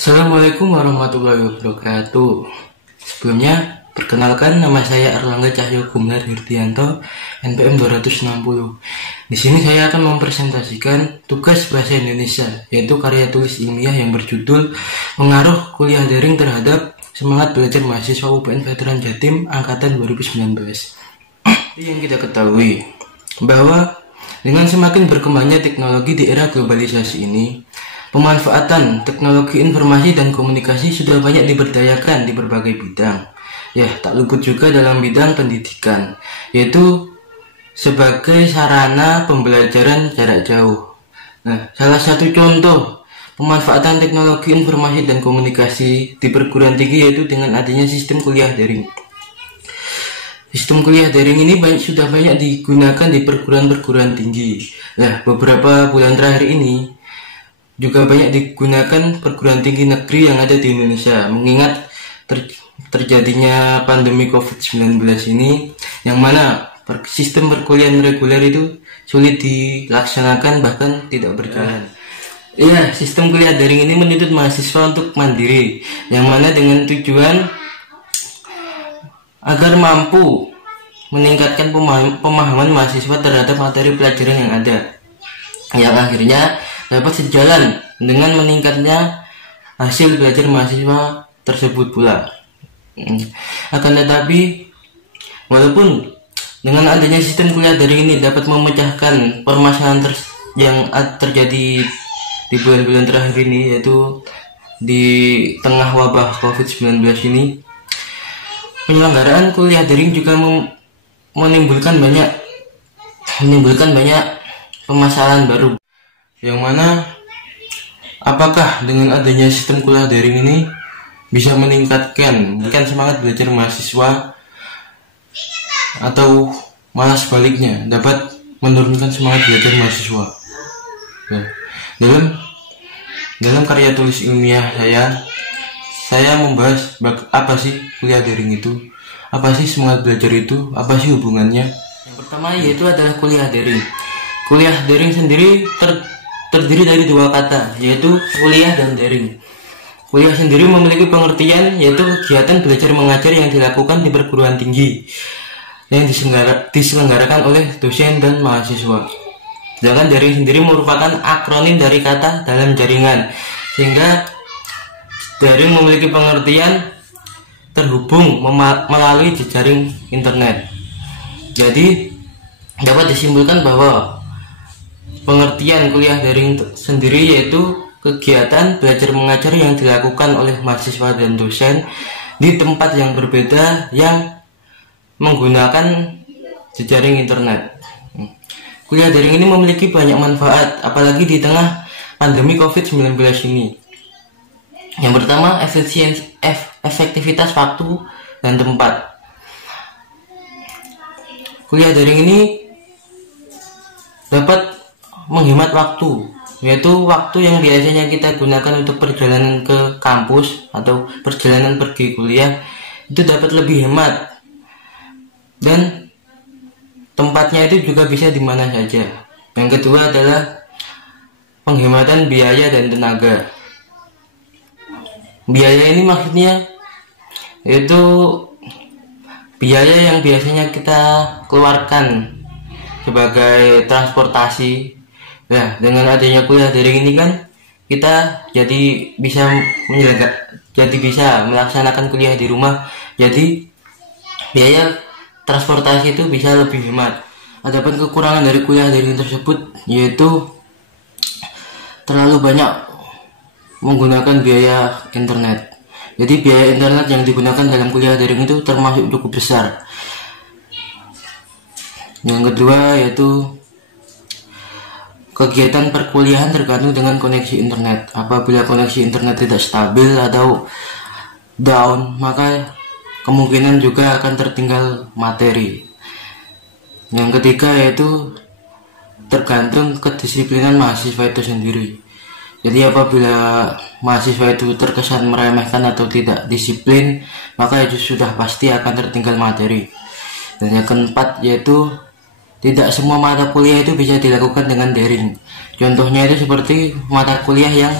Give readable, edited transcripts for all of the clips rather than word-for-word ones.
Assalamualaikum warahmatullahi wabarakatuh. Sebelumnya, perkenalkan nama saya Erlangga Cahyo Gumlar Hirdianto, NPM 260. Di sini saya akan mempresentasikan tugas bahasa Indonesia, yaitu karya tulis ilmiah yang berjudul Pengaruh Kuliah Daring Terhadap Semangat Belajar Mahasiswa UPN Veteran Jatim Angkatan 2019. Yang kita ketahui bahwa dengan semakin berkembangnya teknologi di era globalisasi ini, pemanfaatan teknologi informasi dan komunikasi sudah banyak diberdayakan di berbagai bidang. Ya, tak luput juga dalam bidang pendidikan, yaitu sebagai sarana pembelajaran jarak jauh. Nah, salah satu contoh pemanfaatan teknologi informasi dan komunikasi di perguruan tinggi yaitu dengan adanya sistem kuliah daring. Sistem kuliah daring ini sudah banyak digunakan di perguruan tinggi. Nah, beberapa bulan terakhir ini juga banyak digunakan perguruan tinggi negeri yang ada di Indonesia, mengingat terjadinya pandemi COVID-19 ini, yang mana sistem perkuliahan reguler itu sulit dilaksanakan, bahkan tidak berjalan. Iya, sistem kuliah daring ini menuntut mahasiswa untuk mandiri, yang mana dengan tujuan agar mampu meningkatkan pemahaman mahasiswa terhadap materi pelajaran yang ada, yang akhirnya dapat sejalan dengan meningkatnya hasil belajar mahasiswa tersebut pula. Akan tetapi, walaupun dengan adanya sistem kuliah daring ini dapat memecahkan permasalahan yang terjadi di bulan-bulan terakhir ini, yaitu di tengah wabah COVID-19 ini, penyelenggaraan kuliah daring juga menimbulkan banyak permasalahan baru. Yang mana apakah dengan adanya sistem kuliah daring ini bisa meningkatkan semangat belajar mahasiswa, atau malah sebaliknya dapat menurunkan semangat belajar mahasiswa? Nah, dalam karya tulis ilmiah saya membahas apa sih kuliah daring itu, apa sih semangat belajar itu, apa sih hubungannya. Yang pertama yaitu adalah kuliah daring. Kuliah daring sendiri terdiri dari dua kata, yaitu kuliah dan daring. Kuliah sendiri memiliki pengertian yaitu kegiatan belajar mengajar yang dilakukan di perguruan tinggi yang diselenggarakan oleh dosen dan mahasiswa. Sedangkan daring sendiri merupakan akronim dari kata dalam jaringan, sehingga daring memiliki pengertian terhubung melalui jejaring internet. Jadi dapat disimpulkan bahwa pengertian kuliah daring sendiri yaitu kegiatan belajar mengajar yang dilakukan oleh mahasiswa dan dosen di tempat yang berbeda yang menggunakan jejaring internet. Kuliah daring ini memiliki banyak manfaat, apalagi di tengah pandemi COVID-19 ini. Yang pertama, efektivitas waktu dan tempat. Kuliah daring ini dapat menghemat waktu, yaitu waktu yang biasanya kita gunakan untuk perjalanan ke kampus atau perjalanan pergi kuliah itu dapat lebih hemat, dan tempatnya itu juga bisa di mana saja. Yang kedua adalah penghematan biaya dan tenaga. Biaya ini maksudnya yaitu biaya yang biasanya kita keluarkan sebagai transportasi. Nah, dengan adanya kuliah daring ini kan kita jadi bisa melaksanakan kuliah di rumah. Jadi biaya transportasi itu bisa lebih hemat. Adapun kekurangan dari kuliah daring tersebut yaitu terlalu banyak menggunakan biaya internet. Jadi biaya internet yang digunakan dalam kuliah daring itu termasuk cukup besar. Yang kedua yaitu kegiatan perkuliahan tergantung dengan koneksi internet. Apabila koneksi internet tidak stabil atau down, maka kemungkinan juga akan tertinggal materi. Yang ketiga yaitu tergantung kedisiplinan mahasiswa itu sendiri. Jadi apabila mahasiswa itu terkesan meremehkan atau tidak disiplin, maka itu sudah pasti akan tertinggal materi. Dan yang keempat yaitu tidak semua mata kuliah itu bisa dilakukan dengan daring. Contohnya itu seperti mata kuliah yang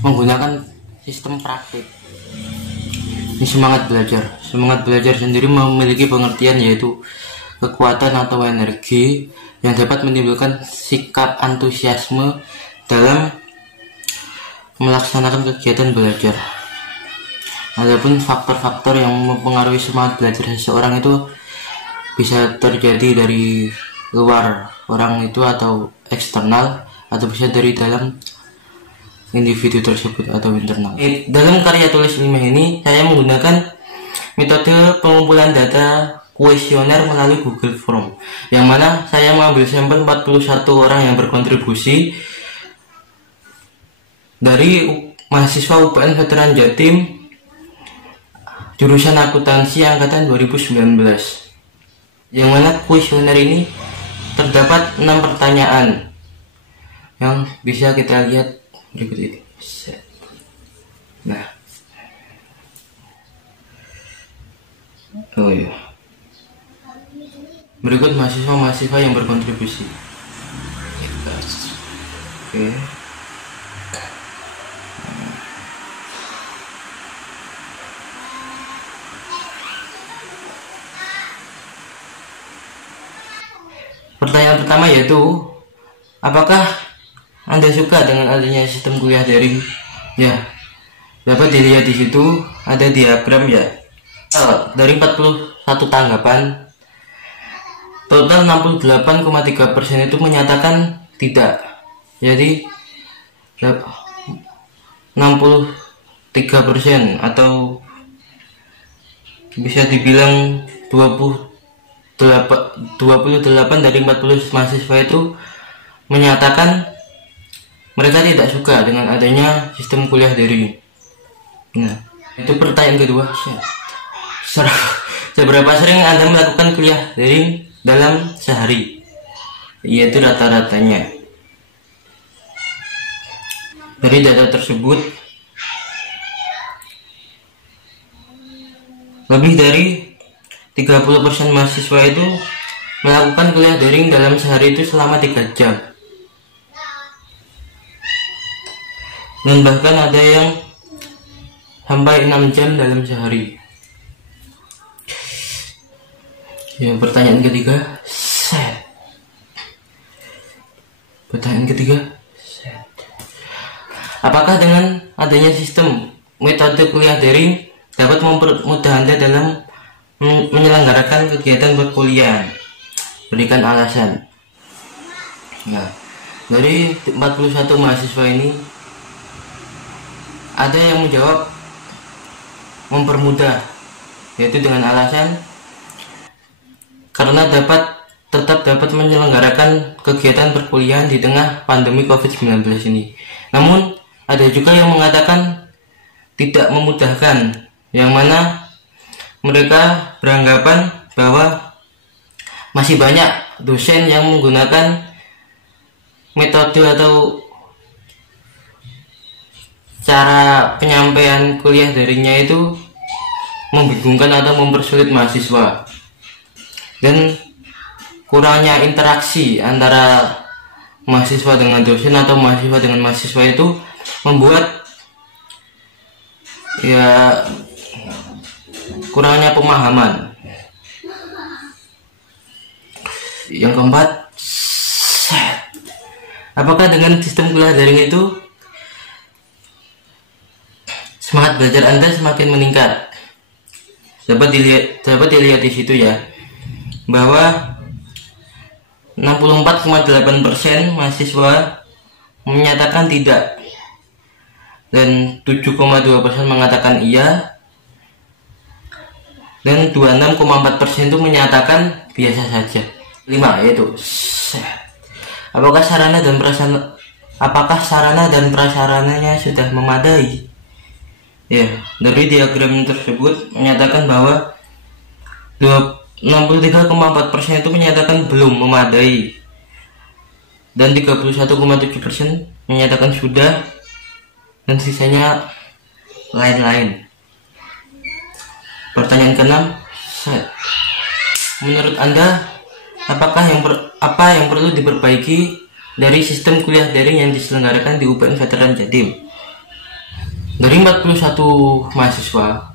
menggunakan sistem praktik. Ini semangat belajar. Semangat belajar sendiri memiliki pengertian yaitu kekuatan atau energi yang dapat menimbulkan sikap antusiasme dalam melaksanakan kegiatan belajar. Adapun faktor-faktor yang mempengaruhi semangat belajar seseorang itu bisa terjadi dari luar orang itu atau eksternal, atau bisa dari dalam individu tersebut atau internal. Dalam karya tulis ilmiah ini saya menggunakan metode pengumpulan data kuesioner melalui Google Form, yang mana saya mengambil sampel 41 orang yang berkontribusi dari mahasiswa UPN Veteran Jatim jurusan akuntansi angkatan 2019, yang mana kuesioner ini terdapat 6 pertanyaan yang bisa kita lihat berikut ini. Nah, berikut mahasiswa-mahasiswa yang berkontribusi. Oke. Pertanyaan pertama yaitu, apakah Anda suka dengan adanya sistem kuliah daring? Ya, dapat dilihat di situ ada diagram ya. Dari 41 tanggapan, total 68,3% itu menyatakan tidak. Jadi 63% atau bisa dibilang 28 dari 40 mahasiswa itu menyatakan mereka tidak suka dengan adanya sistem kuliah daring. Nah, itu pertanyaan kedua. Seberapa sering Anda melakukan kuliah daring dalam sehari? Yaitu rata-ratanya. Dari data tersebut, lebih dari 30% mahasiswa itu melakukan kuliah daring dalam sehari itu selama 3 jam. Dan bahkan ada yang sampai 6 jam dalam sehari. Ya, pertanyaan ketiga. Pertanyaan ketiga. Apakah dengan adanya sistem metode kuliah daring dapat mempermudah Anda dalam menyelenggarakan kegiatan perkuliahan? Berikan alasan. Nah, dari 41 mahasiswa ini ada yang menjawab mempermudah, yaitu dengan alasan karena tetap dapat menyelenggarakan kegiatan perkuliahan di tengah pandemi COVID-19 ini. Namun ada juga yang mengatakan tidak memudahkan, yang mana mereka beranggapan bahwa masih banyak dosen yang menggunakan metode atau cara penyampaian kuliah daringnya itu membingungkan atau mempersulit mahasiswa, dan kurangnya interaksi antara mahasiswa dengan dosen atau mahasiswa dengan mahasiswa itu membuat ya kurangnya pemahaman. Yang keempat, apakah dengan sistem kuliah daring itu semangat belajar Anda semakin meningkat? Dapat dilihat di situ ya, bahwa 64,8% mahasiswa menyatakan tidak, dan 7,2% mengatakan iya, dan 26,4% itu menyatakan biasa saja. 5 yaitu, apakah sarana dan prasarananya sudah memadai? Ya, dari diagram tersebut menyatakan bahwa 63,4% itu menyatakan belum memadai, dan 31,7% menyatakan sudah, dan sisanya lain-lain. Pertanyaan ke-6, menurut Anda apa yang perlu diperbaiki dari sistem kuliah daring yang diselenggarakan di UPN Veteran Jatim? Dari 41 mahasiswa,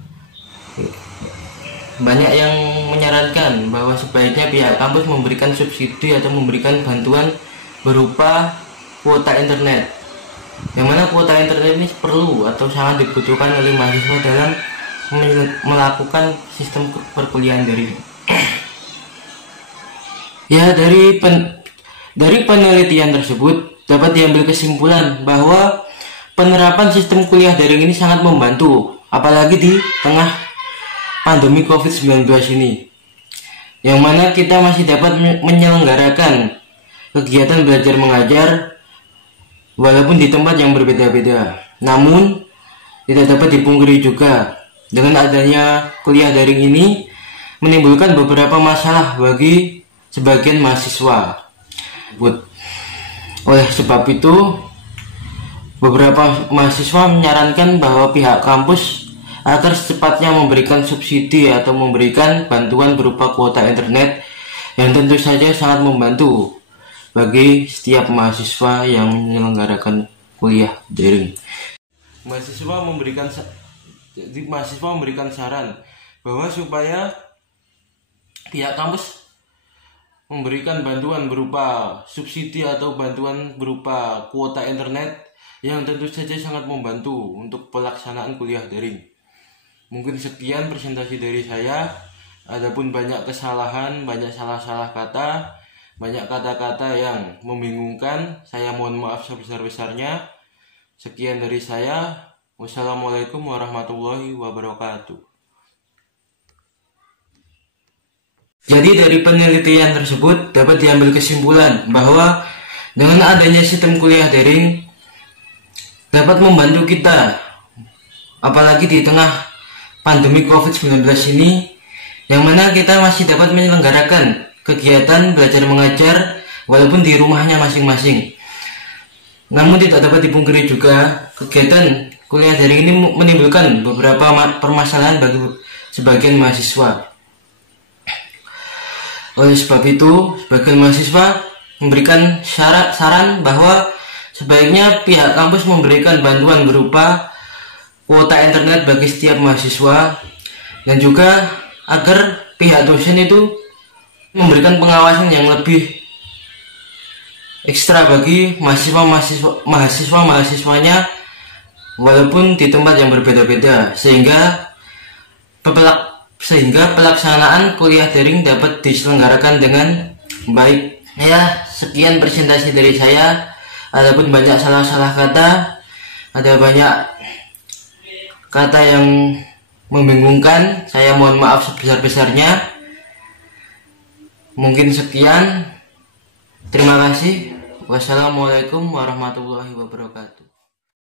banyak yang menyarankan bahwa sebaiknya pihak kampus memberikan subsidi atau memberikan bantuan berupa kuota internet, yang mana kuota internet ini perlu atau sangat dibutuhkan oleh mahasiswa dalam melakukan sistem perkuliahan daring. Ya, dari penelitian tersebut dapat diambil kesimpulan bahwa penerapan sistem kuliah daring ini sangat membantu, apalagi di tengah pandemi COVID-19 ini, yang mana kita masih dapat menyelenggarakan kegiatan belajar mengajar walaupun di tempat yang berbeda-beda. Namun tidak dapat dipungkiri juga, dengan adanya kuliah daring ini menimbulkan beberapa masalah bagi sebagian mahasiswa. Oleh sebab itu, beberapa mahasiswa menyarankan bahwa pihak kampus agar secepatnya memberikan subsidi atau memberikan bantuan berupa kuota internet, yang tentu saja sangat membantu bagi setiap mahasiswa yang menyelenggarakan kuliah daring. Mahasiswa memberikan saran bahwa supaya pihak kampus memberikan bantuan berupa subsidi atau bantuan berupa kuota internet, yang tentu saja sangat membantu untuk pelaksanaan kuliah daring. Mungkin sekian presentasi dari saya. Adapun banyak kesalahan, banyak salah-salah kata, banyak kata-kata yang membingungkan, saya mohon maaf sebesar-besarnya. Sekian dari saya. Wassalamualaikum warahmatullahi wabarakatuh. Jadi dari penelitian tersebut dapat diambil kesimpulan bahwa dengan adanya sistem kuliah daring dapat membantu kita, apalagi di tengah pandemi COVID-19 ini, yang mana kita masih dapat menyelenggarakan kegiatan belajar mengajar walaupun di rumahnya masing-masing. Namun tidak dapat dipungkiri juga, kegiatan kuliah daring ini menimbulkan beberapa permasalahan bagi sebagian mahasiswa. Oleh sebab itu, sebagian mahasiswa memberikan saran bahwa sebaiknya pihak kampus memberikan bantuan berupa kuota internet bagi setiap mahasiswa, dan juga agar pihak dosen itu memberikan pengawasan yang lebih ekstra bagi mahasiswanya walaupun di tempat yang berbeda-beda, sehingga pelaksanaan kuliah daring dapat diselenggarakan dengan baik. Ya, sekian presentasi dari saya. Adapun banyak salah-salah kata, ada banyak kata yang membingungkan, saya mohon maaf sebesar-besarnya. Mungkin sekian. Terima kasih. Wassalamualaikum warahmatullahi wabarakatuh.